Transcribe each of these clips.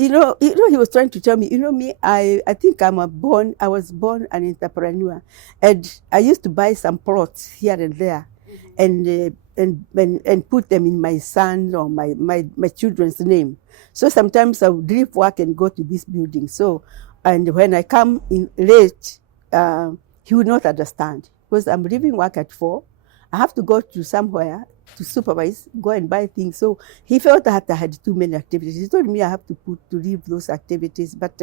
he was trying to tell me, me, I think I was born an entrepreneur, and I used to buy some plots here and there, and put them in my son or my children's name. So sometimes I would leave work and go to this building. So, and when I come in late, he would not understand because I'm leaving work at 4. I have to go to somewhere to supervise, go and buy things. So he felt that I had too many activities. He told me I have to leave those activities, but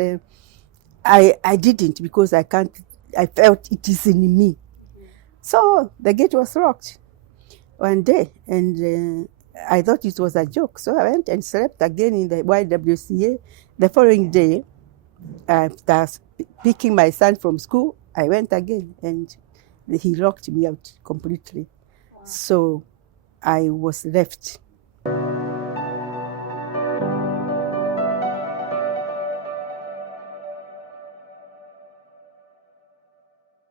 I didn't because I felt it is in me. So the gate was locked one day, and I thought it was a joke. So I went and slept again in the YWCA. The following day, after picking my son from school, I went again, and he locked me out completely. Wow. So I was left.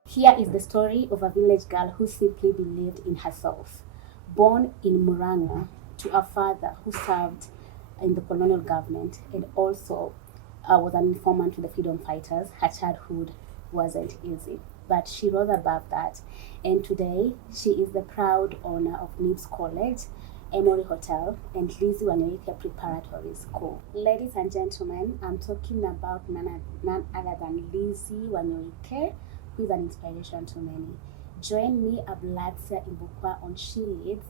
Here is the story of a village girl who simply believed in herself. Born in Murang'a to a father who served in the colonial government and also was an informant to the freedom fighters, her childhood wasn't easy. But she rose above that. And today, she is the proud owner of Nibs College, Emory Hotel, and Lizzie Wanyoike Preparatory School. Ladies and gentlemen, I'm talking about none other than Lizzie Wanyoike, who is an inspiration to many. Join me, Ablatsia Imbukwa, on She Leads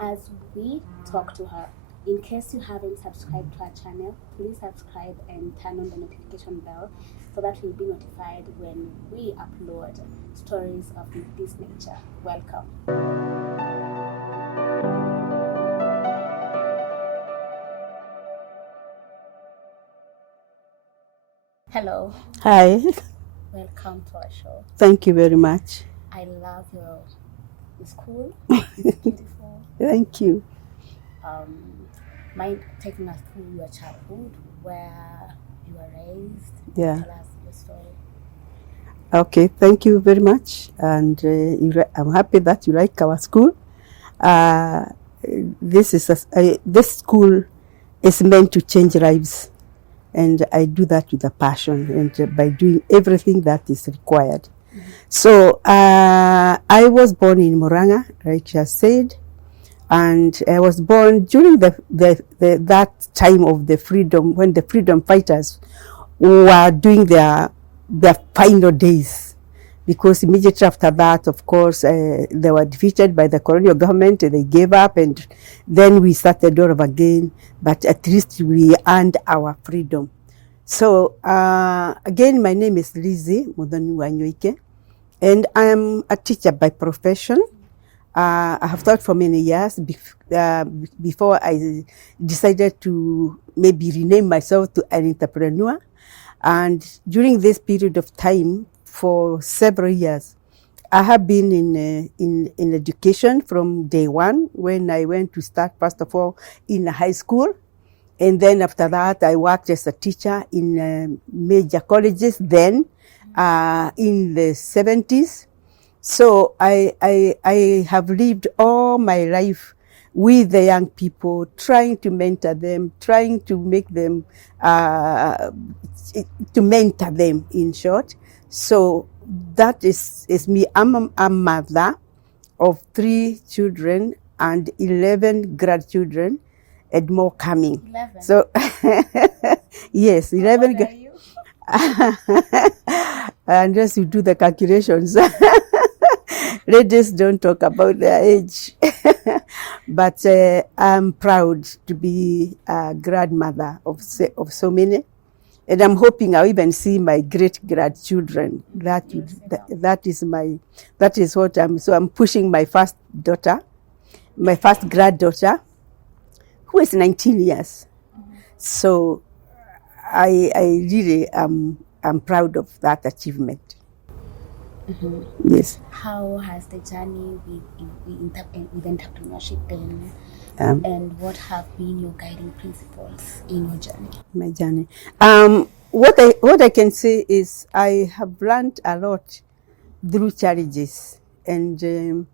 as we talk to her. In case you haven't subscribed to our channel, please subscribe and turn on the notification bell so that you'll be notified when we upload stories of this nature. Welcome. Hello. Hi. Welcome to our show. Thank you very much. I love your school. It's beautiful. Thank you. Mind taking us through your childhood, where you were raised? Yeah. Tell us your story. Okay, thank you very much. And I'm happy that you like our school. This school is meant to change lives. And I do that with a passion and by doing everything that is required. Mm-hmm. So I was born in Murang'a, like she has said. And I was born during that time of the freedom, when the freedom fighters were doing their final days. Because immediately after that, of course, they were defeated by the colonial government, and they gave up, and then we started all over again. But at least we earned our freedom. So again, my name is Lizzie Wanyoike, and I'm a teacher by profession. I have taught for many years before I decided to maybe rename myself to an entrepreneur. And during this period of time, for several years, I have been in education from day one, when I went to start, first of all, in high school. And then after that, I worked as a teacher in major colleges then in the 70s. So I have lived all my life with the young people, trying to mentor them, trying to make them, to mentor them, in short. So that is me. I'm a mother of 3 children and 11 grandchildren, and more coming. 11. So yes, 11. How old are you? Unless you do the calculations. Ladies don't talk about their age. But I'm proud to be a grandmother of so many. And I'm hoping I'll even see my great-grandchildren. That is what I'm pushing my first daughter, my first granddaughter, who is 19 years. Mm-hmm. So I really am proud of that achievement. Mm-hmm. Yes. How has the journey with entrepreneurship been? And what have been your guiding principles in your journey? My journey. What I can say is I have learned a lot through challenges, and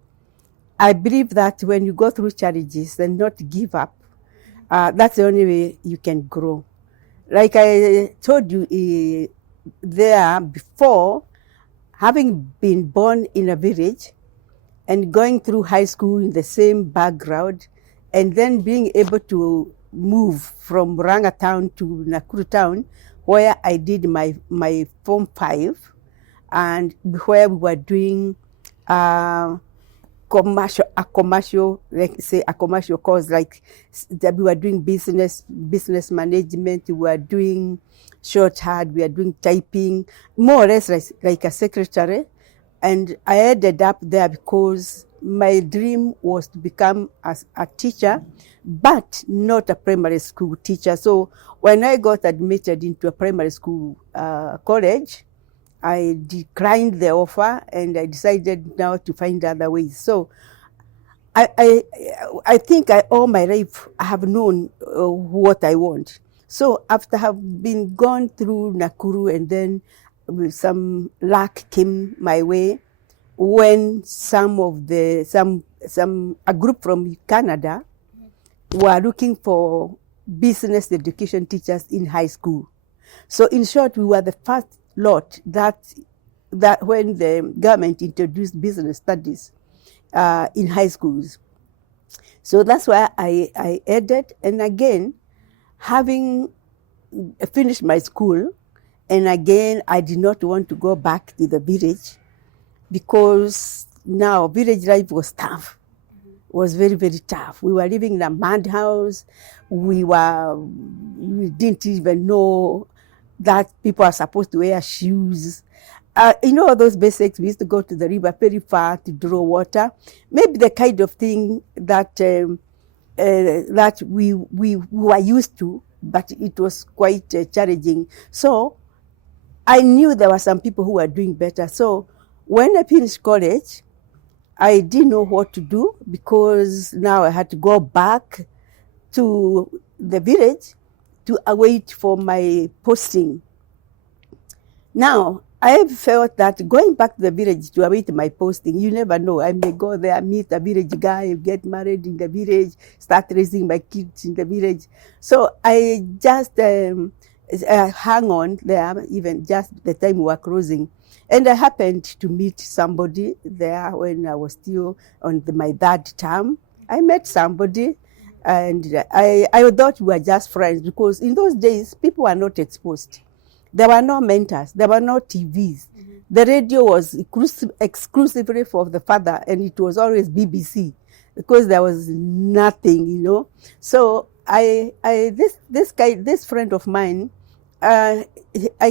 I believe that when you go through challenges and not give up, that's the only way you can grow. like I told you there before, having been born in a village and going through high school in the same background, and then being able to move from Murang'a town to Nakuru town, where I did my Form 5, and where we were doing commercial, like say a commercial course, like that we were doing business management, we were doing shorthand, we were doing typing, more or less like a secretary. And I ended up there because my dream was to become a teacher, but not a primary school teacher. So when I got admitted into a primary school college, I declined the offer and I decided now to find other ways. So I think all my life I have known what I want. So after have been gone through Nakuru, and then some luck came my way when a group from Canada were looking for business education teachers in high school. So in short, we were the first lot that when the government introduced business studies in high schools. So that's why I added, and again, having finished my school, and again, I did not want to go back to the village because now village life was tough, was very, very tough. We were living in a mud house. We didn't even know that people are supposed to wear shoes. All those basics. We used to go to the river very far to draw water. Maybe the kind of thing that that we were used to, but it was quite challenging. So I knew there were some people who were doing better. So when I finished college, I didn't know what to do because now I had to go back to the village to await for my posting. Now, I felt that going back to the village to await my posting, you never know. I may go there, meet a village guy, get married in the village, start raising my kids in the village. So I just hung on there, even just the time we were closing. And I happened to meet somebody there when I was still on my third term. I met somebody, and I thought we were just friends because in those days, people were not exposed. There were no mentors. There were no TVs. Mm-hmm. The radio was exclusively for the father, and it was always BBC because there was nothing. So this friend of mine, I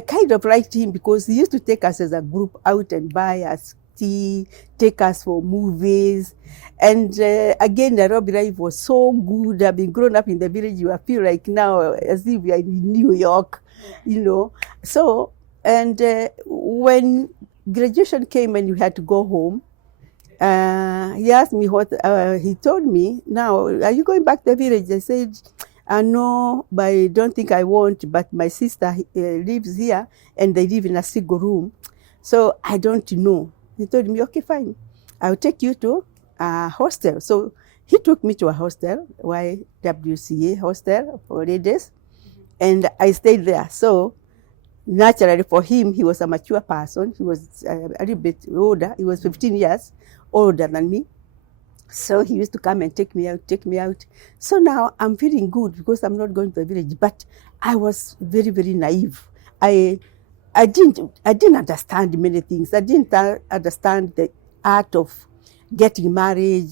kind of liked him because he used to take us as a group out and buy us tea, take us for movies. And again, Nairobi life was so good. I've been grown up in the village. I feel like now as if we are in New York, So, and when graduation came and you had to go home, he asked me what, he told me, now, are you going back to the village? I said, no, but I don't think I want, but my sister lives here and they live in a single room. So I don't know. He told me, okay, fine. I'll take you to a hostel. So he took me to a hostel, YWCA hostel for ladies, and I stayed there. So naturally for him, he was a mature person. He was a little bit older. He was 15 years older than me. So he used to come and take me out. So now I'm feeling good because I'm not going to the village. But I was very, very naive. I didn't understand many things. I didn't understand the art of getting married.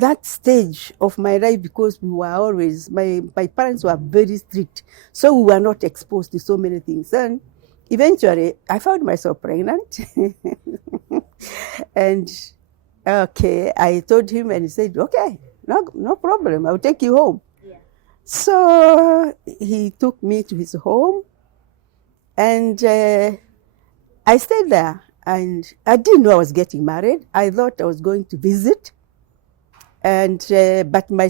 That stage of my life, because we were always, my parents were very strict, so we were not exposed to so many things. And eventually, I found myself pregnant. And okay, I told him, and he said, okay, no problem, I'll take you home. Yeah. So he took me to his home, and I stayed there. And I didn't know I was getting married. I thought I was going to visit. And but my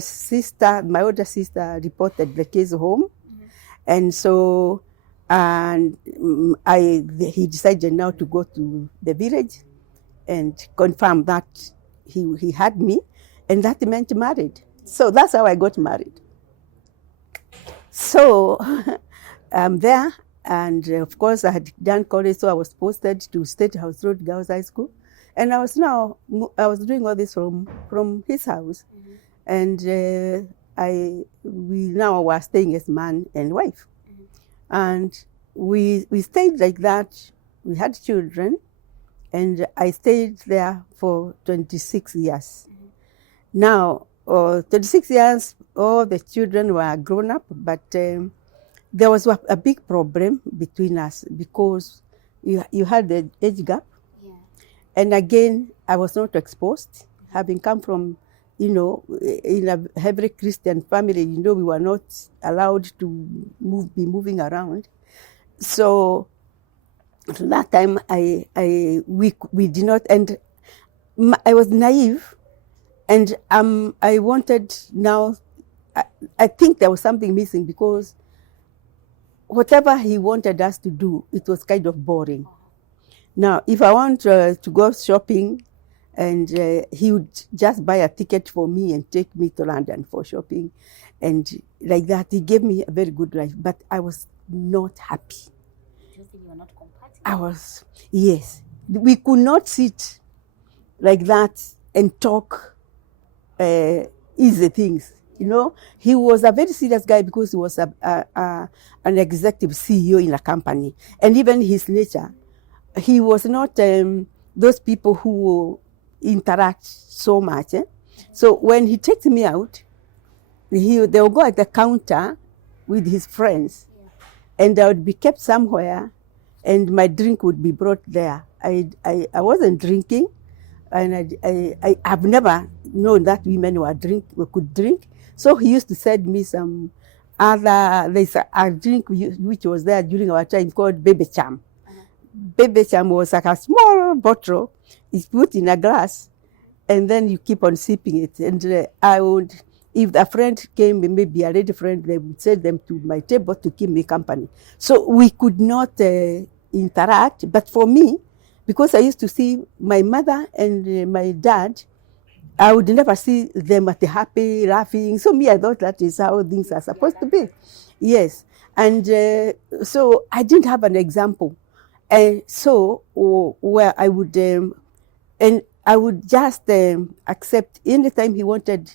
older sister, reported the case home. Mm-hmm. And so he decided now to go to the village and confirm that he had me. and that meant married. So that's how I got married. So I'm there, and of course I had done college, so I was posted to State House Road Girls High School, and I was doing all this from his house, and we now were staying as man and wife, and we stayed like that. We had children, and I stayed there for 26 years. Now, 26 years, all the children were grown up, but there was a big problem between us because you had the age gap. Yeah. And again, I was not exposed, having come from, in a heavy Christian family, we were not allowed to be moving around. So that time we did not, and I was naive, and I wanted now, I think there was something missing because whatever he wanted us to do, it was kind of boring. Now, if I want to go shopping, and he would just buy a ticket for me and take me to London for shopping, and like that, he gave me a very good life, but I was not happy. You think you were not compatible? Yes. We could not sit like that and talk easy things. He was a very serious guy because he was an executive CEO in a company. And even his nature, he was not those people who interact so much. So when he takes me out, they'll go at the counter with his friends, and I would be kept somewhere, and my drink would be brought there. I wasn't drinking, and I've never known that women could drink. So he used to send me some there's a drink which was there during our time called baby cham. Baby cham was like a small bottle. It's put in a glass, and then you keep on sipping it. And I would, if a friend came, maybe a lady friend, they would send them to my table to keep me company. So we could not interact. But for me, because I used to see my mother and my dad, I would never see them at the happy, laughing. So me, I thought that is how things are supposed to be. Yes. And so I didn't have an example. And so where I would, and I would just accept anytime he wanted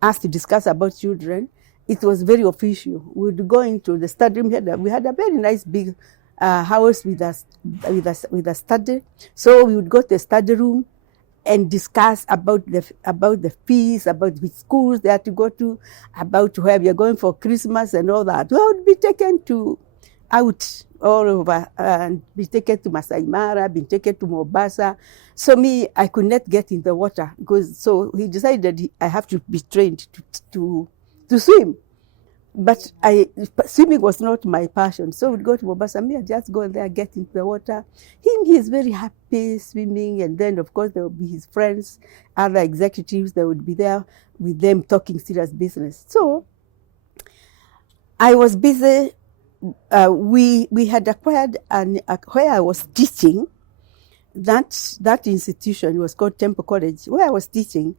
us to discuss about children, it was very official. We would go into the study room. We had a very nice big house with a study. So we would go to the study room and discuss about the fees, about which schools they had to go to, about where we are going for Christmas and all that. We would be taken out all over and be taken to Masai Mara, be taken to Mombasa. So me, I could not get in the water so he decided I have to be trained to swim. But swimming was not my passion. So we'd go to Mombasa, me, I'd just go there, get into the water. He is very happy swimming. And then, of course, there would be his friends, other executives that would be there with them talking serious business. So I was busy. We had acquired, where I was teaching, that institution was called Temple College. Where I was teaching,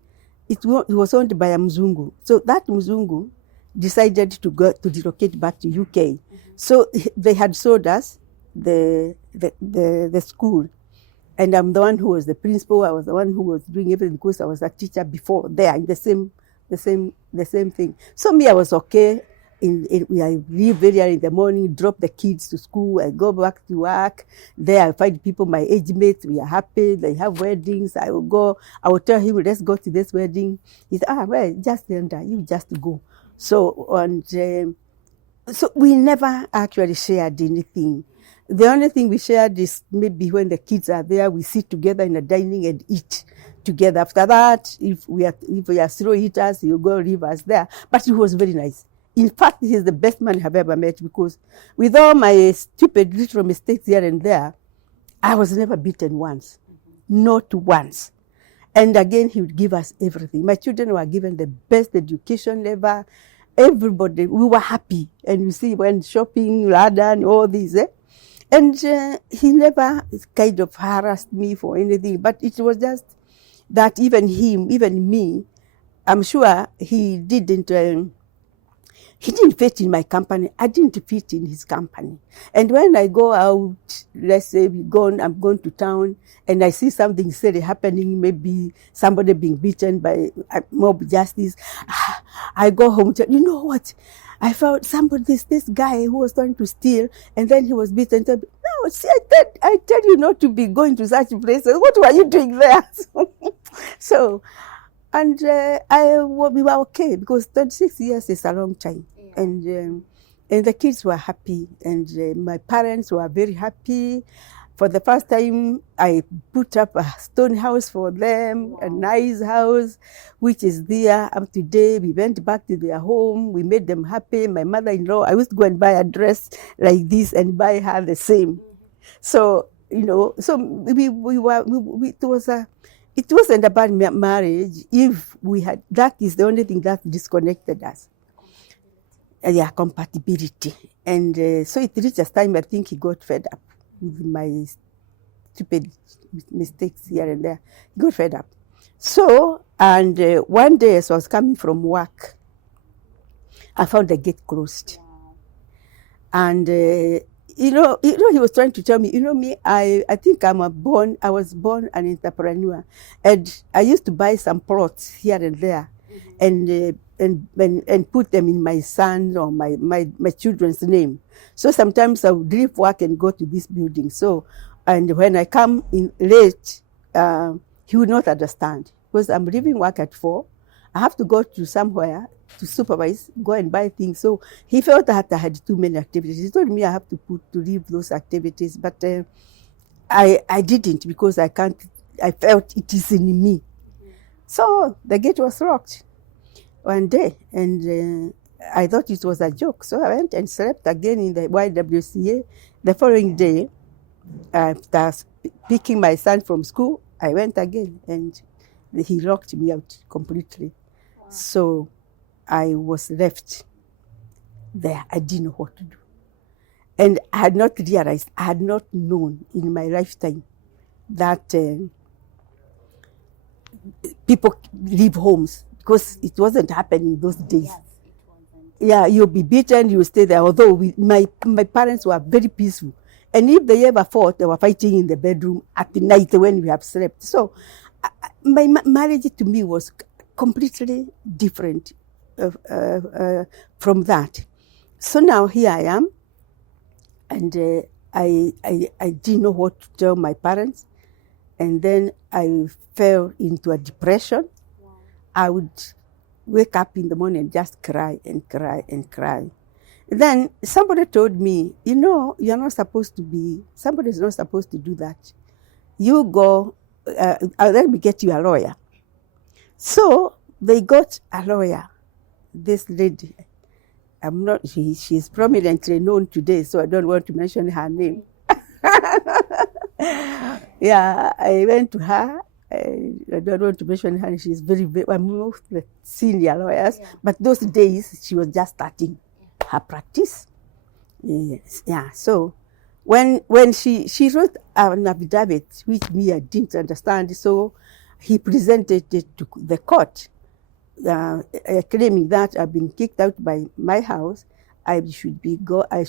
it was owned by a Mzungu. So that Mzungu decided to relocate back to UK. Mm-hmm. So they had sold us the school, and I'm the one who was the principal. I was the one who was doing everything because I was a teacher before there in the same thing. So me, I was okay. I leave very early in the morning, drop the kids to school, I go back to work. There I find people my age mates, we are happy, they have weddings. I will tell him, let's go to this wedding. He said, well, just enter, you just go. So we never actually shared anything. The only thing we shared is maybe when the kids are there, we sit together in a dining and eat together. After that, if we are slow eaters, you go leave us there. But it was very nice. In fact, he's the best man I've ever met because with all my stupid little mistakes here and there, I was never beaten once. Mm-hmm. Not once. And again, he would give us everything. My children were given the best education ever. Everybody, we were happy. And you see, when shopping, London, all these. And he never kind of harassed me for anything. But it was just that even me, I'm sure he didn't fit in my company. I didn't fit in his company. And when I go out, let's say I'm going to town, and I see something silly happening, maybe somebody being beaten by mob justice, I go home to, you know what? I found this guy who was trying to steal, and then he was beaten. No, see, I tell you not to be going to such places. What were you doing there? So, and we were okay, because 36 years is a long time. Yeah. And the kids were happy, and my parents were very happy. For the first time, I put up a stone house for them, wow. A nice house, which is there up to date. We went back to their home. We made them happy. My mother-in-law, I used to go and buy a dress like this and buy her the same. Mm-hmm. So, so it wasn't about marriage. If we had, that is the only thing that disconnected us. Yeah, compatibility. And so it reached a time I think he got fed up with my stupid mistakes here and there. He got fed up. So, and one day as I was coming from work, I found the gate closed. Wow. And he was trying to tell me, me, I think I was born an entrepreneur. And I used to buy some plots here and there, mm-hmm. and put them in my son or my children's name. So sometimes I would leave work and go to this building. So, and when I come in late, he would not understand, because I'm leaving work at 4. I have to go to somewhere to supervise, go and buy things. So he felt that I had too many activities. He told me I have to leave those activities, but I didn't, because I felt it is in me. Mm-hmm. So the gate was locked one day, and I thought it was a joke. So I went and slept again in the YWCA. The following day, after picking my son from school, I went again, and he locked me out completely. Wow. So I was left there. I didn't know what to do. And I had not realized, I had not known in my lifetime that people leave homes, because it wasn't happening those days. Yes, it wasn't. Yeah, you'll be beaten, you'll stay there. Although my parents were very peaceful. And if they ever fought, they were fighting in the bedroom at the night when we have slept. So my marriage to me was completely different from that. So now here I am, and I didn't know what to tell my parents. And then I fell into a depression. Wow. I would wake up in the morning and just cry and cry and cry. Then somebody told me, you're not supposed to somebody's not supposed to do that. You go, let me get you a lawyer. So they got a lawyer. This lady, she's prominently known today, so I don't want to mention her name. Yeah, I went to her. I don't want to mention her. She's very one of the senior lawyers. Yeah. But those days, she was just starting her practice. Yes, yeah. So when she wrote an affidavit, which me I didn't understand, so he presented it to the court, claiming that I've been kicked out by my house. I should go there.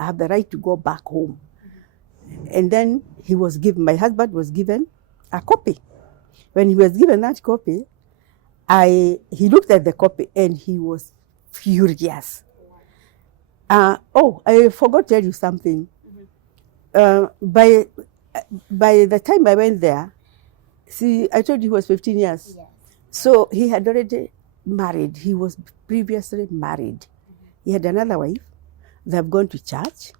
I have the right to go back home. And then my husband was given a copy. When he was given that copy, he looked at the copy and he was furious. I forgot to tell you something. By the time I went there, see, I told you he was 15 years. Yes. So he had already married. He was previously married. Mm-hmm. He had another wife. They have gone to church.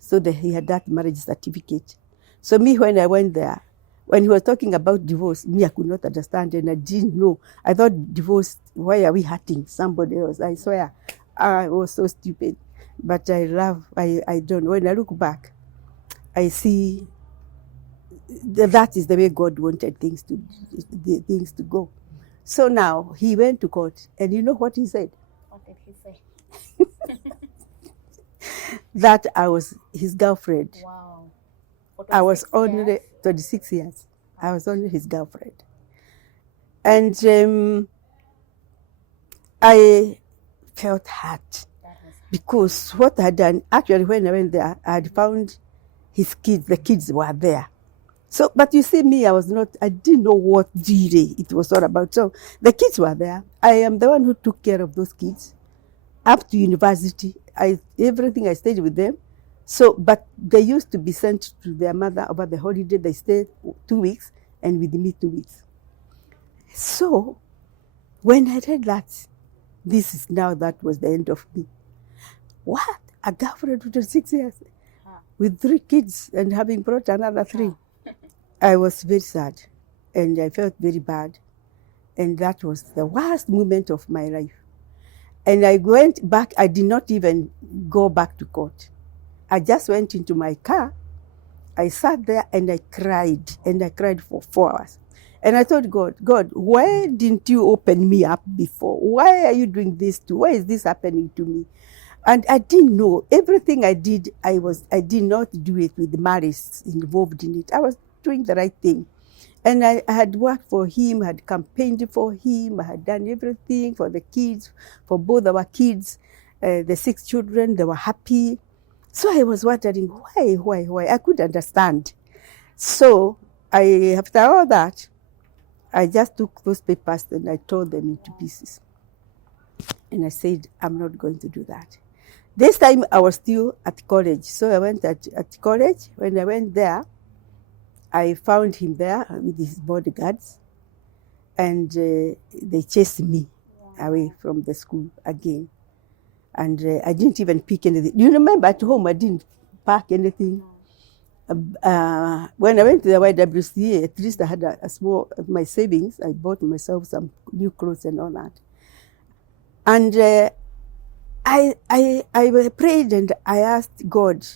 So he had that marriage certificate. So me, when I went there, when he was talking about divorce, me, I could not understand, and I didn't know. I thought divorce, why are we hurting somebody else? I swear, I was so stupid. But I don't know. When I look back, I see that is the way God wanted things to go. So now he went to court, and you know what he said? What did he say? That I was his girlfriend. Wow. I was only 26 years. I was only his girlfriend. And I felt hurt because what I had done, actually when I went there, I had found his kids, the kids were there. So, but you see me, I didn't know what really it was all about. So the kids were there. I am the one who took care of those kids up to university. Everything I stayed with them. So, but they used to be sent to their mother over the holiday. They stayed 2 weeks and with me 2 weeks. So when I read that, that was the end of me. What? A girlfriend for 6 years with 3 kids and having brought another 3. I was very sad and I felt very bad. And that was the worst moment of my life. And I went back, I did not even go back to court. I just went into my car, I sat there and I cried for 4 hours. And I told God, why didn't you open me up before? Why are you doing this why is this happening to me? And I didn't know. Everything I did, I did not do it with malice involved in it. I was doing the right thing. And I had worked for him, had campaigned for him, I had done everything for the kids, for both our kids, the 6 children, they were happy. So I was wondering, why? I couldn't understand. So after all that, I just took those papers and I tore them into pieces. And I said, I'm not going to do that. This time I was still at college. So I went at college. When I went there, I found him there with his bodyguards. And they chased me away from the school again. And I didn't even pick anything. You remember at home, I didn't pack anything. When I went to the YWCA, at least I had a small, my savings. I bought myself some new clothes and all that. And I prayed and I asked God,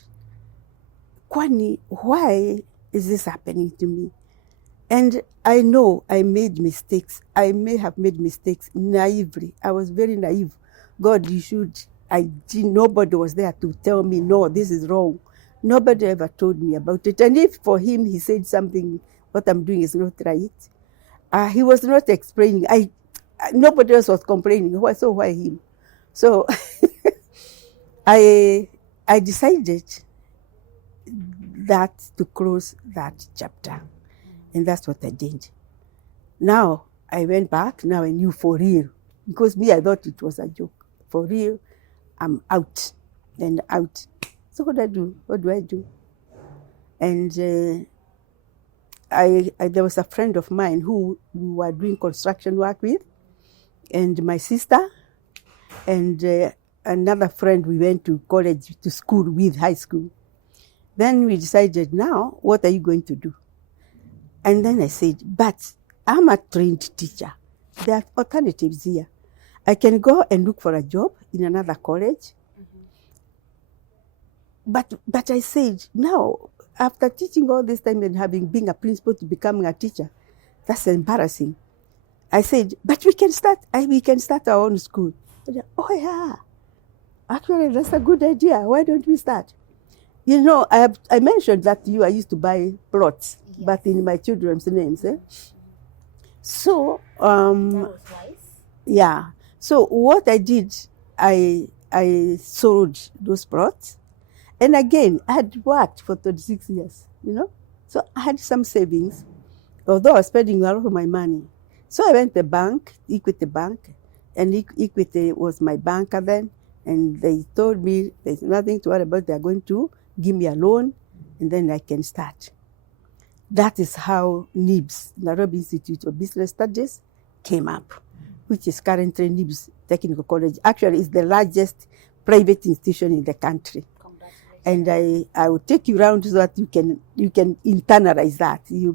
Kwani, why is this happening to me? And I know I made mistakes. I may have made mistakes naively. I was very naive. God, nobody was there to tell me, no, this is wrong. Nobody ever told me about it. And if for him, he said something, what I'm doing is not right, he was not explaining. Nobody else was complaining. So why him? So I decided that to close that chapter. And that's what I did. Now I went back. Now I knew for real. Because me, I thought it was a joke. For real, I'm out and out. So what do I do? What do I do? And there was a friend of mine who we were doing construction work with, and my sister, and another friend we went to college, to school with, high school. Then we decided, now, what are you going to do? And then I said, but I'm a trained teacher. There are alternatives here. I can go and look for a job in another college. But I said, now, after teaching all this time and being a principal to becoming a teacher, that's embarrassing. I said, but we can start our own school. Said, oh yeah, actually that's a good idea. Why don't we start? You know, I mentioned that to you, I used to buy plots, but in my children's names. So, that was wise. Yeah. So what I did, I sold those plots. And again, I had worked for 36 years, you know. So I had some savings, although I was spending a lot of my money. So I went to the bank, Equity Bank, and Equity was my banker then. And they told me there's nothing to worry about. They're going to give me a loan, and then I can start. That is how NIBS, Nairobi Institute of Business Studies, came up, which is currently NIBS Technical College. Actually, it's the largest private institution in the country. And I will take you around so that you can internalize that. You'll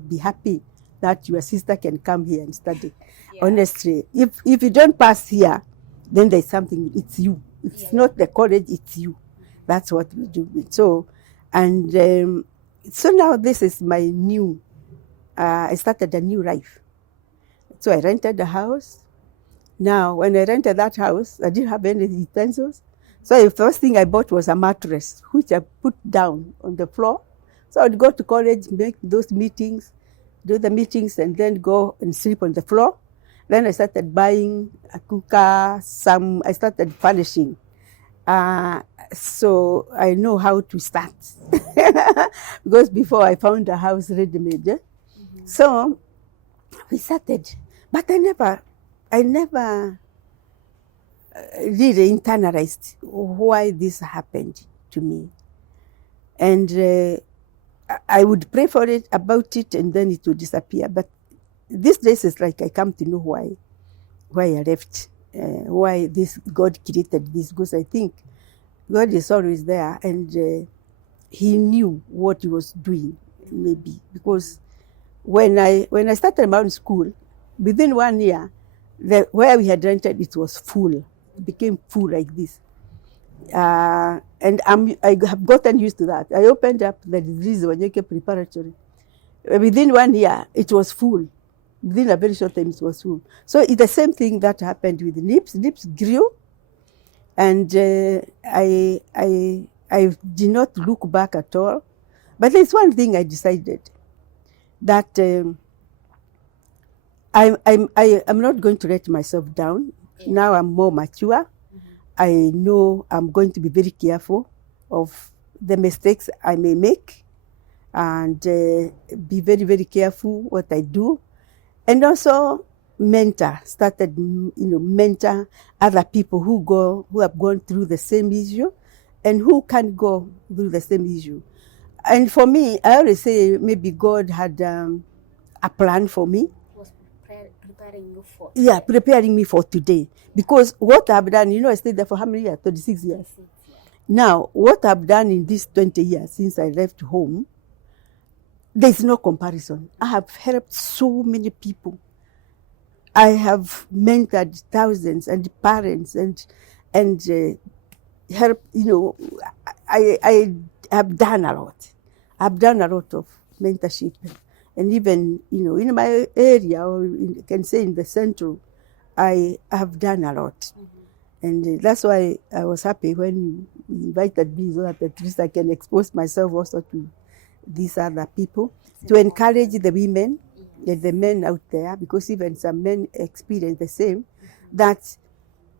be happy that your sister can come here and study. Yeah. Honestly, if you don't pass here, then there's something. It's you. It's not the college. It's you. That's what we do. So, and so now this is my new. I started a new life. So I rented a house. Now, when I rented that house, I didn't have any utensils. So the first thing I bought was a mattress, which I put down on the floor. So I'd go to college, make those meetings, do the meetings, and then go and sleep on the floor. Then I started buying a cooker, I started furnishing. So I know how to start. Because before I found a house ready-made. So we started. But I never really internalized why this happened to me. And I would pray for it, about it, and then it would disappear. But these days it's like I come to know why I left, why this God created this, because I think God is always there, and he knew what he was doing, maybe. Because when I started my own school, within 1 year, where we had rented, it was full. It became full like this. And I have gotten used to that. I opened up the Wanyoike Preparatory. Within 1 year, it was full. Within a very short time, it was full. So it's the same thing that happened with NIPS. NIPS grew, and I did not look back at all. But there's one thing I decided, that I'm not going to let myself down. Yeah. Now I'm more mature. I know I'm going to be very careful of the mistakes I may make, and be very, very careful what I do. And also mentor other people who have gone through the same issue and who can go through the same issue. And for me, I always say maybe God had a plan for me. Was preparing you for today. Yeah, preparing me for today. Because what I've done, I stayed there for how many years? 36 years. Yeah. Now, what I've done in these 20 years since I left home, there's no comparison. I have helped so many people. I have mentored thousands and parents and helped, I have done a lot. I've done a lot of mentorship. And even, in my area, or I can say in the central, I have done a lot. And that's why I was happy when you invited me, so that at least I can expose myself also to these other people, to encourage the women and the men out there, because even some men experience the same, that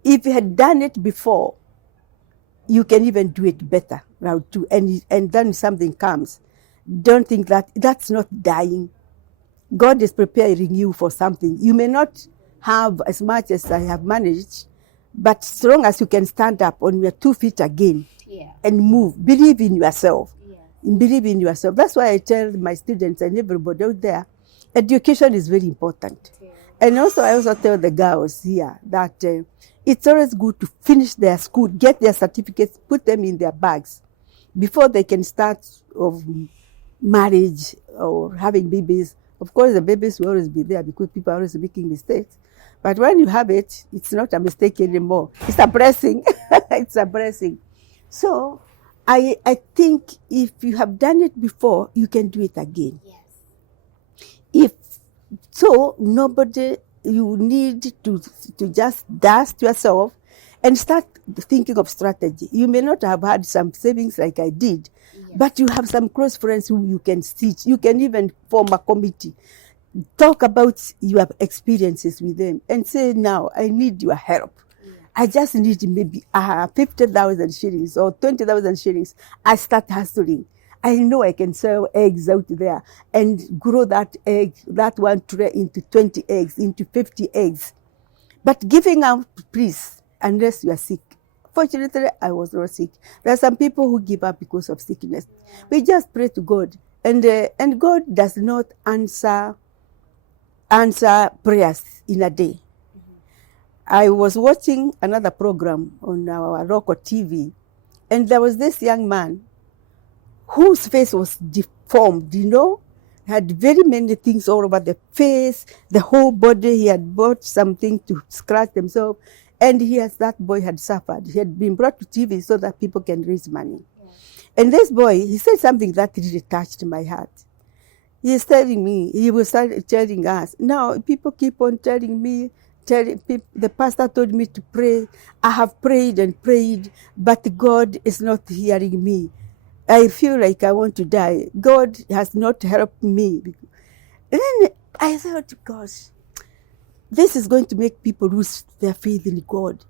if you had done it before, you can even do it better now too. And then something comes. Don't think that's not dying. God is preparing you for something. You may not have as much as I have managed, but as long as you can stand up on your 2 feet again, and move, believe in yourself. Believe in yourself. That's why I tell my students and everybody out there, education is very important. And also, I also tell the girls here that it's always good to finish their school, get their certificates, put them in their bags before they can start of marriage or having babies. Of course, the babies will always be there because people are always making mistakes. But when you have it, it's not a mistake anymore. It's a blessing. It's a blessing. So I think if you have done it before, you can do it again. Yes. You need to just dust yourself and start thinking of strategy. You may not have had some savings like I did, but you have some close friends who you can teach. You can even form a committee. Talk about your experiences with them and say, now, I need your help. I just need maybe 50,000 shillings or 20,000 shillings. I start hustling. I know I can sell eggs out there and grow that one tray into 20 eggs, into 50 eggs. But giving out, please, unless you are sick. Fortunately, I was not sick. There are some people who give up because of sickness. We just pray to God. And God does not answer prayers in a day. I was watching another program on our local TV, and there was this young man whose face was deformed, had very many things all over the face, the whole body. He had bought something to scratch himself, and that boy had suffered. He had been brought to TV so that people can raise money. Yeah. And this boy, he said something that really touched my heart. He was telling us, now people keep on telling me, the pastor told me to pray. I have prayed and prayed, but God is not hearing me. I feel like I want to die. God has not helped me. And then I thought, gosh, this is going to make people lose their faith in God.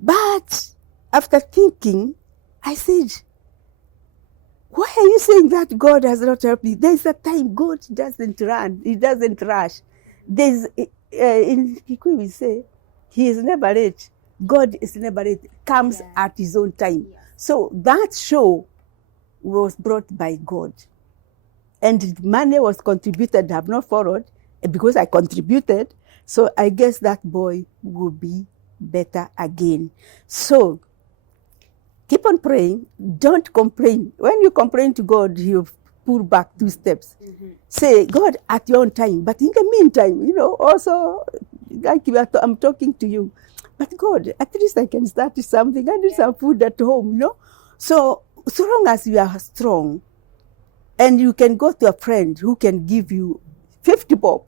But after thinking, I said, why are you saying that God has not helped me? There's a time God doesn't run. He doesn't rush. There's, in Kikuyu we say, he is never late. God is never late. Comes at his own time. Yeah. So that show was brought by God. And money was contributed. I have not followed because I contributed. So I guess that boy will be better again. So keep on praying. Don't complain. When you complain to God, He'll pull back 2 steps. Mm-hmm. Say, God, at your own time. But in the meantime, also, like I'm talking to you. But God, at least I can start something. I need some food at home, So long as you are strong, and you can go to a friend who can give you 50 bob.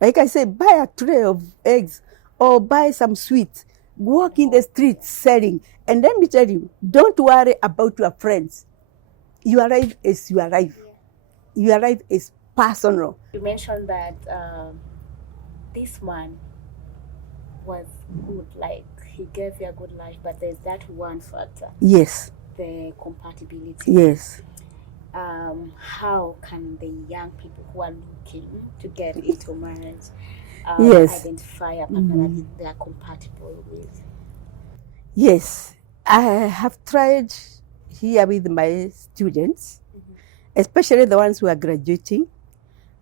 Like I say, buy a tray of eggs or buy some sweets. Walk in the streets selling. And let me tell you, don't worry about your friends. Your life is your life. Your life is personal. You mentioned that this man was good, like he gave you a good life, but there's that one factor. Yes. The compatibility. Yes. How can the young people who are looking to get into marriage identify a partner that they are compatible with? Yes, I have tried here with my students, especially the ones who are graduating.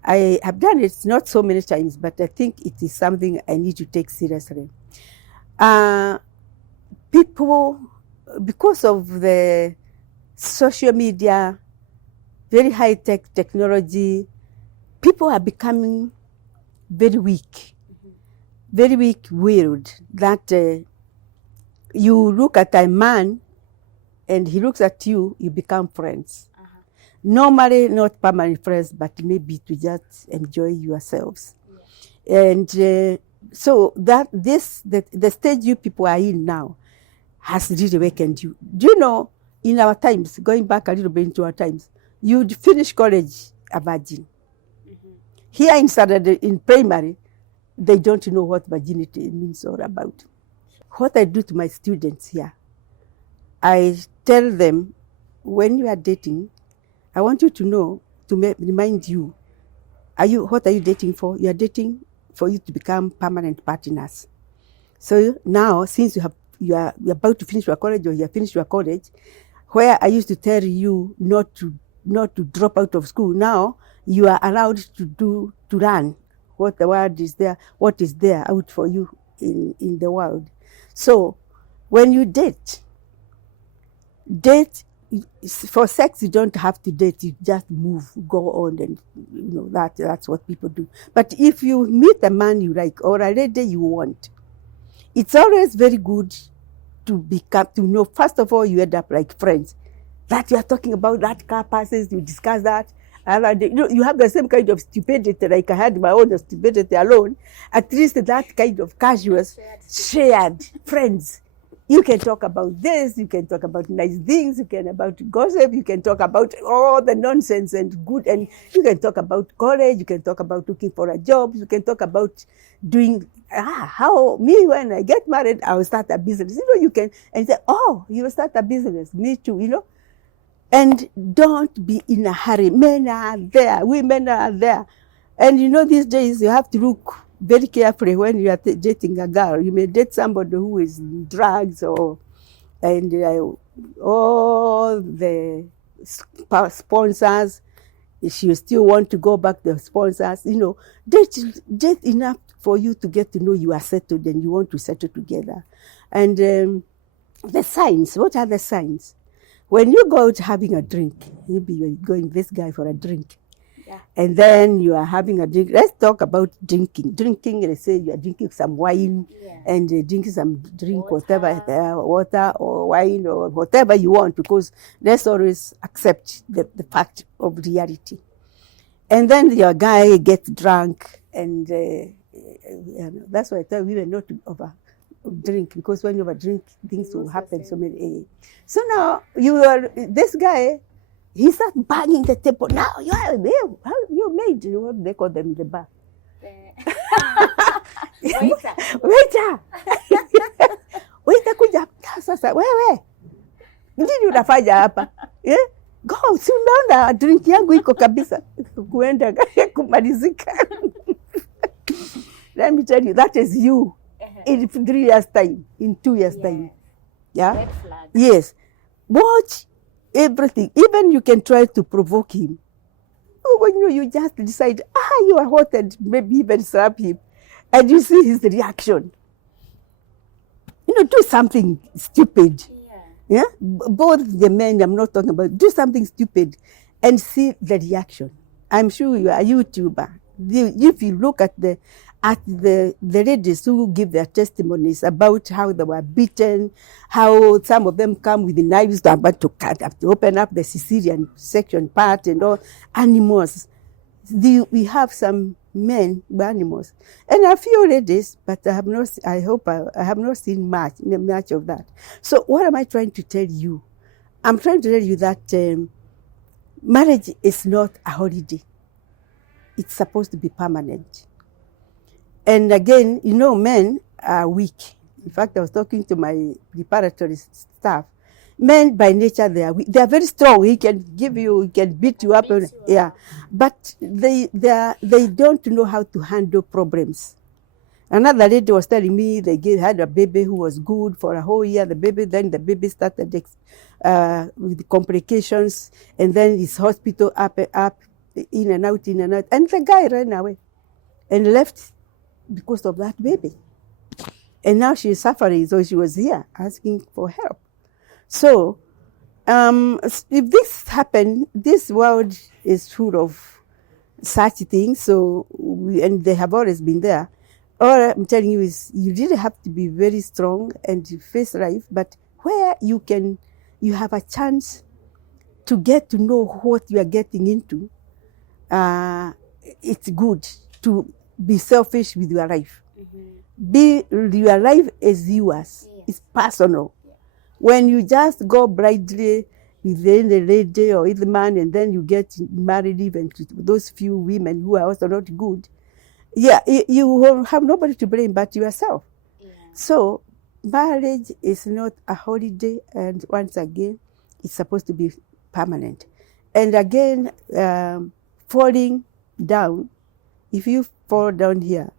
I have done it not so many times, but I think it is something I need to take seriously. People, because of the social media, very high-tech technology, people are becoming very weak-willed, that you look at a man and he looks at you, you become friends. Normally, not permanent friends, but maybe to just enjoy yourselves. Yeah. And so the stage you people are in now has really awakened you. Do you know, in our times, going back a little bit into our times, you'd finish college a virgin. Mm-hmm. Here in primary, they don't know what virginity means or about. What I do to my students here, I tell them, when you are dating, I want you to know, to remind you, what are you dating for? You are dating for you to become permanent partners. So now, since you're about to finish your college, or you have finished your college, where I used to tell you not to drop out of school, now you are allowed to run what the world is there, what is there out for you in the world. So when you date for sex, you don't have to date, you just move, go on, and that's what people do. But if you meet a man you like or a lady you want, it's always very good to know, first of all, you end up like friends. That you are talking about, that car passes, you discuss that. You have the same kind of stupidity, like I had my own stupidity alone. At least that kind of casual, shared friends. You can talk about this, you can talk about nice things, you can about gossip, you can talk about all the nonsense and good, and you can talk about college, you can talk about looking for a job, you can talk about doing, when I get married, I will start a business. You can, and say, you will start a business, me too, And don't be in a hurry. Men are there, women are there. And these days you have to look very carefully when you are dating a girl. You may date somebody who is in drugs all the sponsors. If you still want to go back to the sponsors, date enough for you to get to know you are settled and you want to settle together. And the signs, what are the signs? When you go out having a drink, maybe you're going this guy for a drink. Yeah. And then you are having a drink. Let's talk about drinking. Drinking, let's say you are drinking some wine and drinking some water or wine or whatever you want, because let's always accept the fact of reality. And then your guy gets drunk, and that's why I tell women not to drink, because when you drink, things will happen so many. So now this guy He starts banging the table. Now you made what they call them in the bar. Waiter. Waiter. Waiter kuja sasa, wewe nini unafanya hapa? Go, si unaona drink yangu iko kabisa kuenda kumalizika. Let me tell you, that is you in 3 years time, in 2 years time. Yeah. Red flag. Yes. Watch everything. Even you can try to provoke him. When you just decide, you are hot, and maybe even slap him, and you see his reaction. Do something stupid. Yeah. Both the men, I'm not talking about, do something stupid and see the reaction. I'm sure you are a YouTuber. If you look at the ladies who give their testimonies about how they were beaten, how some of them come with the knives to about to cut up, to open up the cesarean section part and all, animals. We have some men with animals and a few ladies, but I have not seen much of that. So what am I trying to tell you? I'm trying to tell you that marriage is not a holiday. It's supposed to be permanent. And again, men are weak. In fact, I was talking to my preparatory staff. Men by nature, they are weak. They are very strong. He can beat you up. Yeah. But they don't know how to handle problems. Another lady was telling me had a baby who was good for a whole year. The baby started with complications, and then his hospital up, in and out. And the guy ran away and left because of that baby. And now she's suffering, so she was here asking for help. So, if this happened, this world is full of such things, and they have always been there. All I'm telling you is you really have to be very strong and face life, but where you have a chance to get to know what you are getting into, it's good to be selfish with your life. Your life is yours. Yes. It's personal. Yeah. When you just go blindly with the lady or the man, and then you get married even to those few women who are also not good, you have nobody to blame but yourself. Yeah. So marriage is not a holiday, and once again, it's supposed to be permanent. And again, falling down, if you fall down here,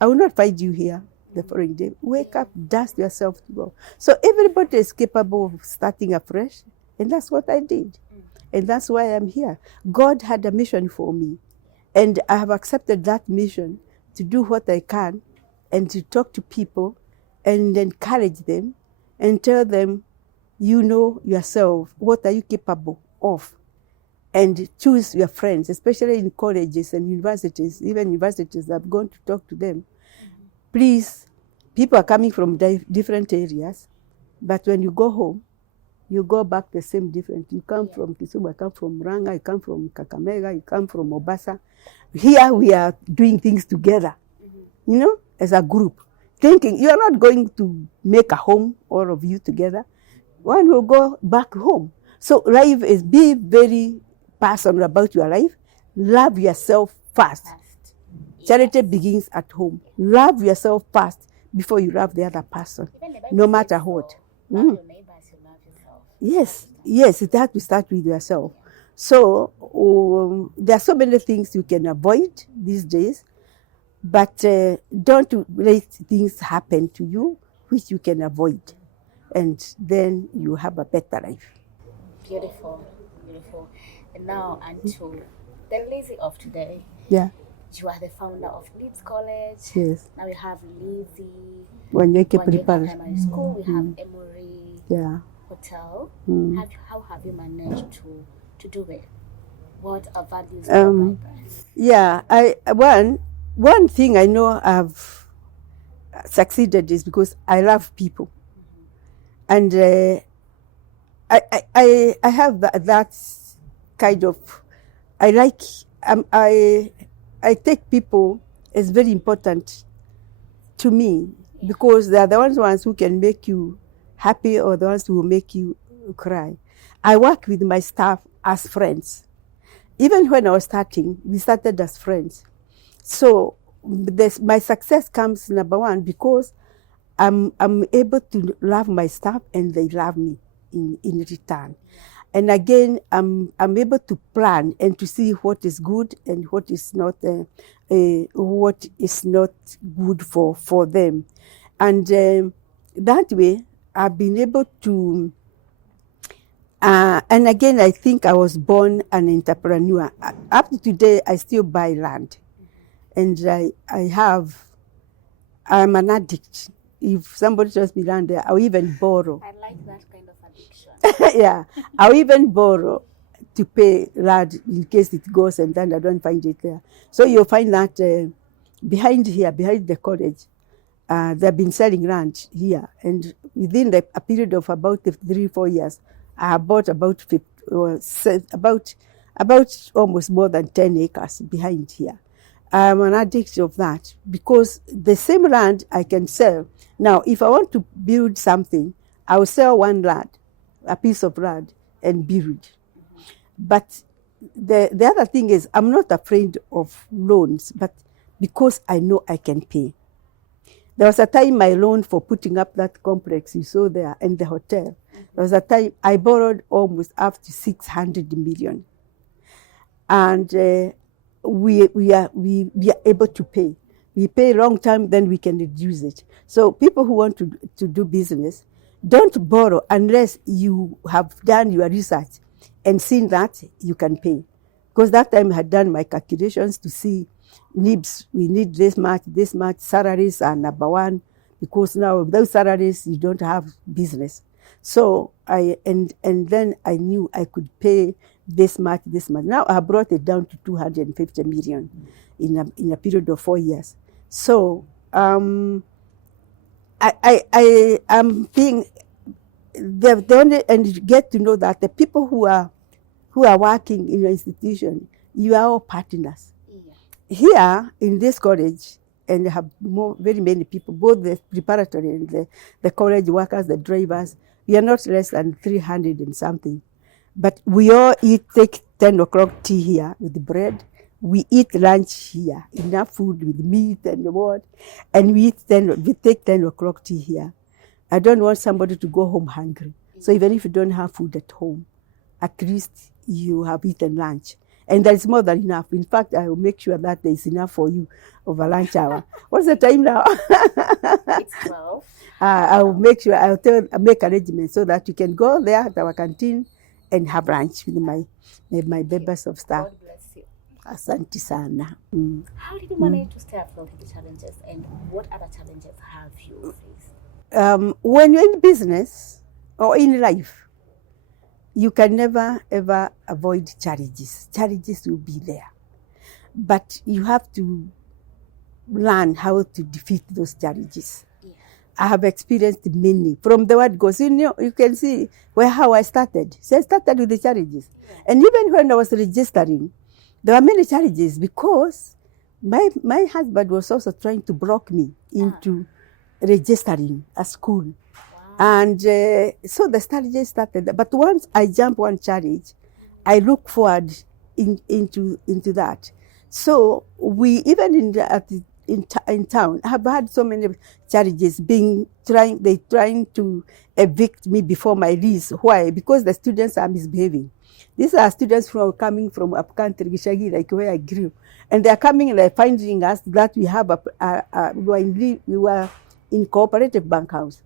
I will not find you here the following day. Wake up, dust yourself to go. So everybody is capable of starting afresh, and that's what I did. And that's why I'm here. God had a mission for me, and I have accepted that mission to do what I can and to talk to people and encourage them and tell them, yourself, what are you capable of? And choose your friends, especially in colleges and universities. Even universities, I've gone to talk to them. Please, people are coming from different areas, but when you go home, you go back the same different. You come from Kisumu, I come from Ranga, you come from Kakamega, you come from Mombasa. Here we are doing things together, as a group. Thinking you are not going to make a home, all of you together. One will go back home. So life is be very personal about your life. Love yourself first. Charity begins at home. Love yourself first before you love the other person, no matter what. Love your neighbors, you love yourself. Yes, it has to start with yourself. So there are so many things you can avoid these days, but don't let things happen to you which you can avoid, and then you have a better life. Beautiful. And now onto the Lizzie of today. Yeah. You are the founder of Leeds College. Yes. Now we have Lizzie. Wanyoike Primary School. We have Emory Hotel. How have you managed to do it? What are values? Yeah, one thing I know I've succeeded is because I love people, and I have that kind of, I take people as very important to me, because they are the ones who can make you happy or the ones who will make you cry. I work with my staff as friends. Even when I was starting, we started as friends. So my success comes, number one, because I'm able to love my staff and they love me in return. And again, I'm able to plan and to see what is good and what is not good for them. And that way, I've been able to. And again, I think I was born an entrepreneur. Up to today, I still buy land, and I'm an addict. If somebody tells me land there, I'll even borrow. I like that kind of addiction. Yeah, I'll even borrow to pay land in case it goes and then I don't find it there. So you'll find that behind the college, they've been selling land here, and within a period of about 3-4 years, I have bought about almost more than 10 acres behind here. I'm an addict of that because the same land I can sell. Now, if I want to build something, I will sell one land, a piece of land, and build. But the other thing is, I'm not afraid of loans, but because I know I can pay. There was a time my loan for putting up that complex you saw there and the hotel. There was a time I borrowed almost up to 600 million. And we are able to pay. We pay a long time, then we can reduce it. So people who want to do business, don't borrow unless you have done your research and seen that you can pay. Because that time I had done my calculations to see needs. We need this much, salaries are number one, because now without salaries, you don't have business. So then I knew I could pay this much. Now I brought it down to 250 million in a period of 4 years. So I am being the only, and you get to know that the people who are working in your institution, you are all partners. Yeah. Here in this college, and have very many people, both the preparatory and the college workers, the drivers, we are not less than 300 and something. But we all take 10 o'clock tea here with the bread. We eat lunch here, enough food with meat and what, and we take 10 o'clock tea here. I don't want somebody to go home hungry. So even if you don't have food at home, at least you have eaten lunch. And there is more than enough. In fact, I will make sure that there is enough for you over lunch hour. What's the time now? It's 12. I will make sure, I'll make arrangements so that you can go there at our canteen and have lunch with my members of staff. God bless you. Asante sana. How did you manage to stay afloat with the challenges, and what other challenges have you faced? When you're in business or in life, you can never ever avoid challenges. Challenges will be there. But you have to learn how to defeat those challenges. Yeah. I have experienced many. From the word goes, you can see how I started. So I started with the challenges. Yeah. And even when I was registering, there were many challenges because my husband was also trying to block me into registering a school. Wow. And so the challenges started. But once I jump one challenge, I look forward into that. So we even in town have had so many challenges trying to evict me before my lease. Why? Because the students are misbehaving. These are students who are coming from up country, Gishagi, like where I grew, and they are coming and they're finding us that we have we were in cooperative bank house,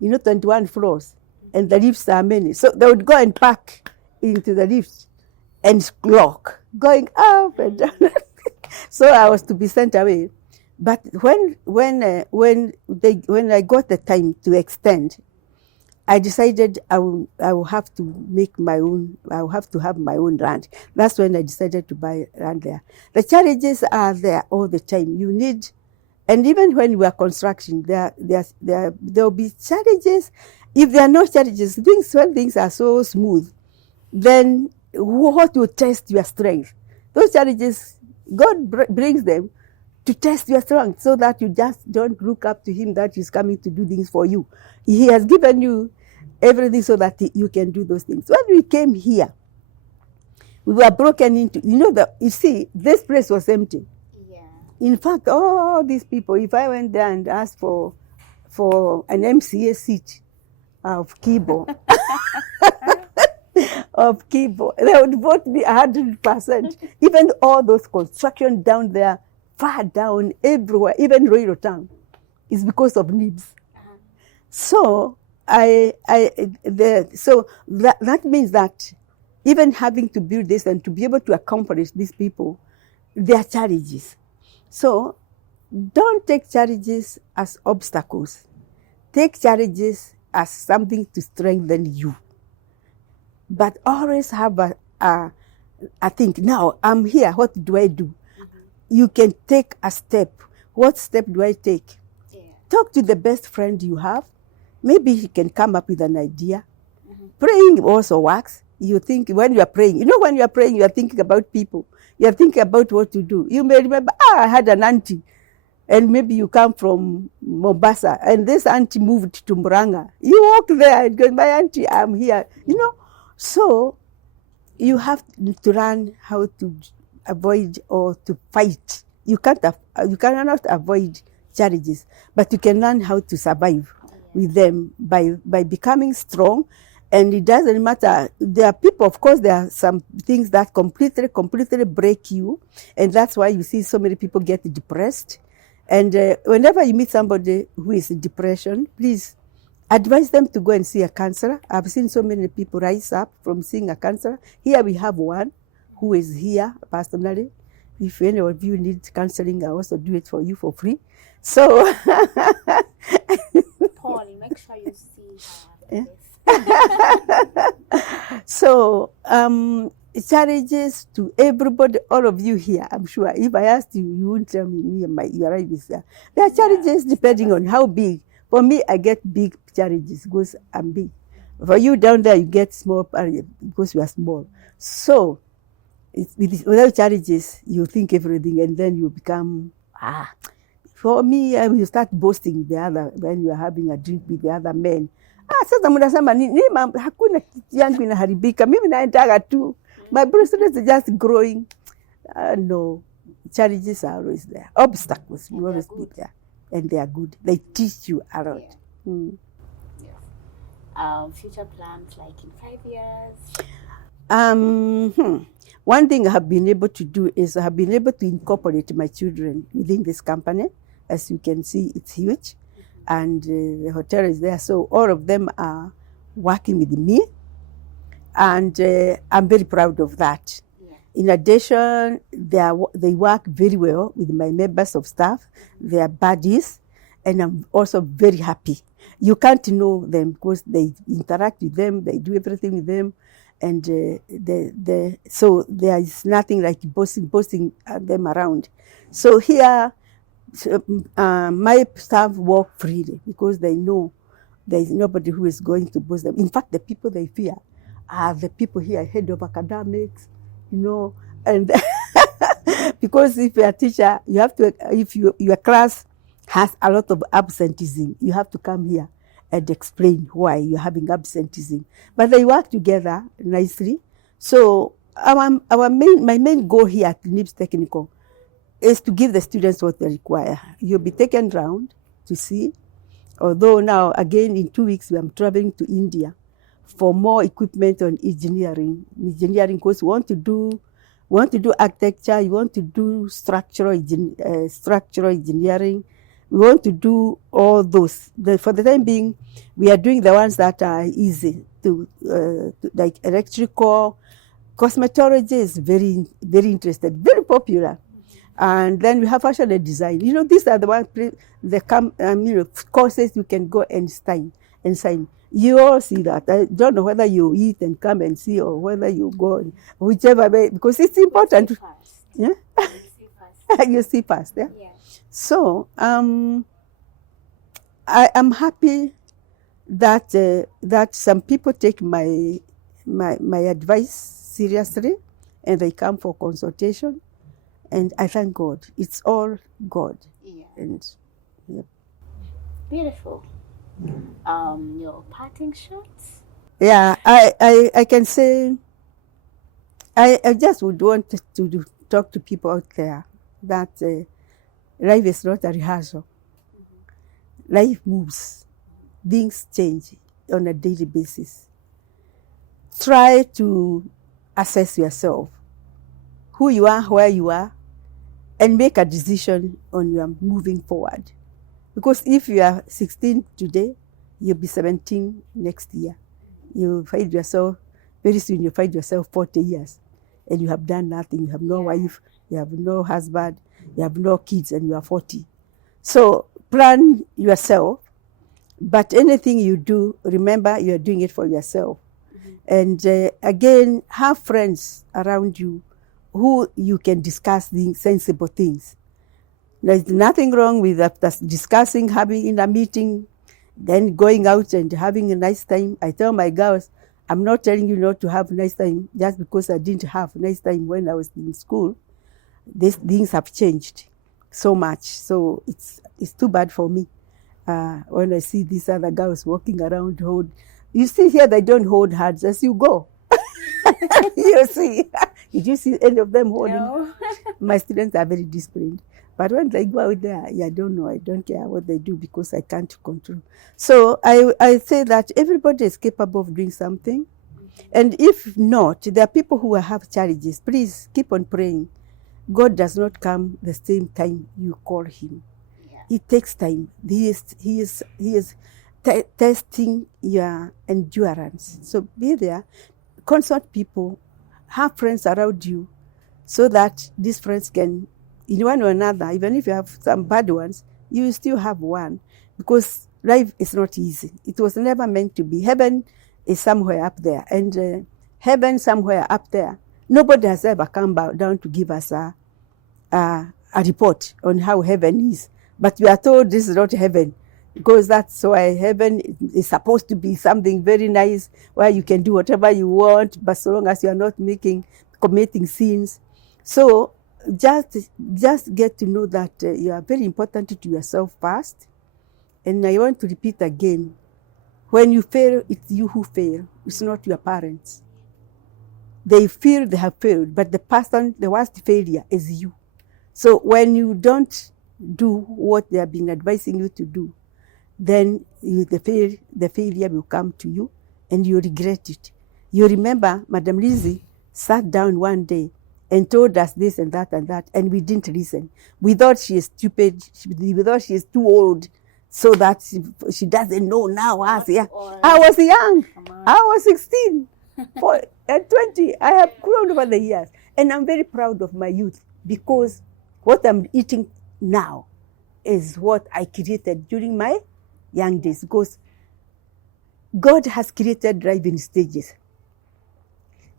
21 floors, and the lifts are many. So they would go and park into the lifts and lock, going up and down. So I was to be sent away. But when I got the time to extend, I decided I will have to make my own. I will have to have my own land. That's when I decided to buy land there. The challenges are there all the time. You need, and even when we are construction, there will be challenges. If there are no challenges, when things are so smooth, then what will test your strength? Those challenges, God brings them to test your strength so that you just don't look up to him that he's coming to do things for you. He has given you everything so that you can do those things. When we came here, We were broken into. You see, this place was empty. Yeah. In fact, all these people, if I went there and asked for an MCA seat of Kibo, they would vote me 100%. Even all those construction down there, far down, everywhere, even Royal Town, is because of NIBS. So that means that even having to build this and to be able to accomplish these people, there are challenges. So don't take challenges as obstacles. Take challenges as something to strengthen you. But always have a think, now I'm here, what do I do? You can take a step. What step do I take? Yeah. Talk to the best friend you have. Maybe he can come up with an idea. Praying also works. You think when you are praying, when you are praying, you are thinking about people. You are thinking about what to do. You may remember, I had an auntie, and maybe you come from Mombasa, and this auntie moved to Muranga. You walk there and go, my auntie, I'm here. So you have to learn how to avoid or to fight. You cannot avoid challenges, but you can learn how to survive with them by becoming strong. And it doesn't matter. There are people, of course, there are some things that completely break you. And that's why you see so many people get depressed. And whenever you meet somebody who is in depression, please advise them to go and see a counselor. I've seen so many people rise up from seeing a counselor. Here we have one who is here personally. If any of you need counseling, I also do it for you for free. So, Paul, make sure you see her. So, challenges to everybody, all of you here, I'm sure. If I asked you, you wouldn't tell me and your wife is there. There are challenges depending on how big. For me, I get big challenges because I'm big. For you down there, you get small because you are small. So, without challenges, you think everything and then you become, For me, you start boasting when you are having a drink with the other men. Sasa mnasema hakuna kitu yangu inaharibika. Mimi naendaga tu. My business is just growing. No, challenges are always there. Obstacles will always be there. And they are good. They teach you a lot. Yeah. Future plans like in 5 years? One thing I have been able to do is I have been able to incorporate my children within this company. As you can see, it's huge. And the hotel is there. So all of them are working with me. And I'm very proud of that. Yeah. In addition, they work very well with my members of staff. They are buddies. And I'm also very happy. You can't know them because they interact with them. They do everything with them. And so there is nothing like bossing them around. So here, my staff work freely because they know there is nobody who is going to boss them. In fact, the people they fear are the people here, head of academics, and because if you're a teacher, you have to, if your class has a lot of absenteeism, you have to come here and explain why you're having absenteeism. But they work together nicely. So my main goal here at NIBS Technical is to give the students what they require. You'll be taken round to see. Although now, again, in 2 weeks, I'm traveling to India for more equipment on engineering. Because we want to do architecture, you want to do structural engineering. We want to do all those. For the time being, we are doing the ones that are easy to like electrical. Cosmetology is very, very interested, very popular. And then we have fashion and design. These are the ones, courses you can go and sign. You all see that. I don't know whether you eat and come and see or whether you go whichever way, because it's important. Yeah? You see past, yeah? Yeah. So, I am happy that some people take my advice seriously and they come for consultation. And I thank God. It's all God. Yeah. And yeah. Beautiful. Your parting shots? Yeah, I can say I just would want to talk to people out there that life is not a rehearsal. Life moves, things change on a daily basis. Try to assess yourself, who you are, where you are, and make a decision on your moving forward. Because if you are 16 today, you'll be 17 next year. You find yourself, very soon you find yourself 40 years and you have done nothing. You have no wife, you have no husband, you have no kids, and you are 40. So plan yourself, but anything you do, remember you are doing it for yourself. And again, have friends around you who you can discuss the sensible things. There's nothing wrong with after discussing, having in a meeting, then going out and having a nice time. I tell my girls, I'm not telling you not to have a nice time just because I didn't have a nice time when I was in school. These things have changed so much. So it's too bad for me when I see these other girls walking around. You see here, they don't hold hands as you go. You see, did you see any of them holding? No. My students are very disciplined. But when they go out there, I don't know. I don't care what they do because I can't control. So I say that everybody is capable of doing something. And if not, there are people who have challenges. Please keep on praying. God does not come the same time you call him. Yeah. It takes time. He is testing your endurance. So be there, consult people, have friends around you, so that these friends can, in one or another, even if you have some bad ones, you still have one, because life is not easy. It was never meant to be. Heaven is somewhere up there, and heaven somewhere up there. Nobody has ever come down to give us a report on how heaven is. But we are told this is not heaven, because that's why heaven is supposed to be something very nice where you can do whatever you want, but so long as you are not committing sins. So just get to know that you are very important to yourself first. And I want to repeat again, when you fail, it's you who fail. It's not your parents. They feel they have failed, but the worst failure is you. So when you don't do what they have been advising you to do, then the failure will come to you and you regret it. You remember Madam Lizzie sat down one day and told us this and that, and we didn't listen. We thought she is stupid. We thought she is too old, so that she doesn't know now. I was young. I was 16 and 20. I have grown over the years. And I'm very proud of my youth, because what I'm eating now is what I created during my young days, because God has created life in stages.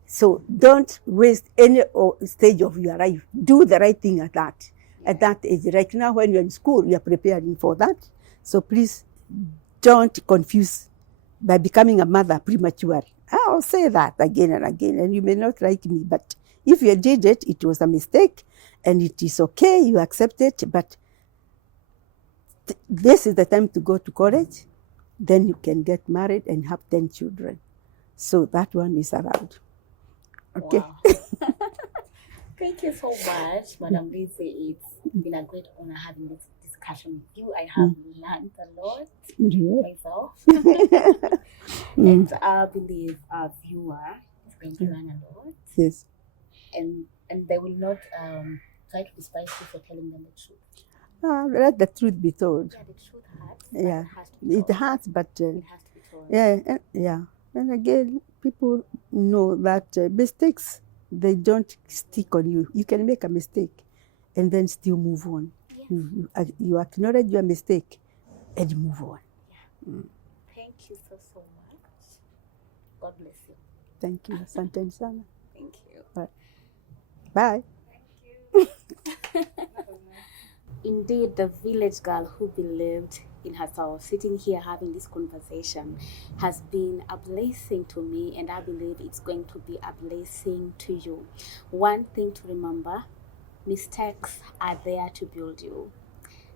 So don't waste any stage of your life. Do the right thing at that age. Right now, when you're in school, you're preparing for that. So please don't confuse by becoming a mother prematurely. I'll say that again and again, and you may not like me, but if you did it, it was a mistake, and it is okay, you accept it, but this is the time to go to college, then you can get married and have 10 children. So that one is allowed. Okay. Wow. Thank you so much, Madam Lizzie. It's been a great honor having this discussion with you. I have learned a lot myself. And I believe our viewer is going to learn a lot. Yes. And they will not try to despise you for telling them the truth. Let the truth be told. Yeah, the truth hurts. Yeah, it hurts, but it has to be told. Yeah. And again, people know that mistakes, they don't stick on you. You can make a mistake and then still move on. Yes. You acknowledge your mistake and move on. Yeah. Thank you so much. God bless you. Thank you. Asante sana. Thank you. Right. Bye. Thank you. Indeed, the village girl who believed in herself, sitting here having this conversation, has been a blessing to me, and I believe it's going to be a blessing to you. One thing to remember, mistakes are there to build you.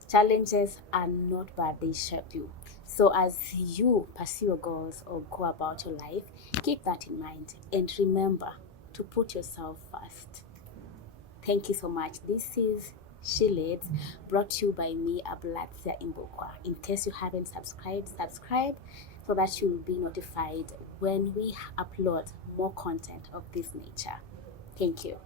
Challenges are not bad, they shape you. So as you pursue your goals or go about your life, keep that in mind, and remember, to put yourself first. Thank you so much. This is She Leads, brought to you by me, Ablatia Imbokwa. In case you haven't subscribed, subscribe so that you'll be notified when we upload more content of this nature. Thank you.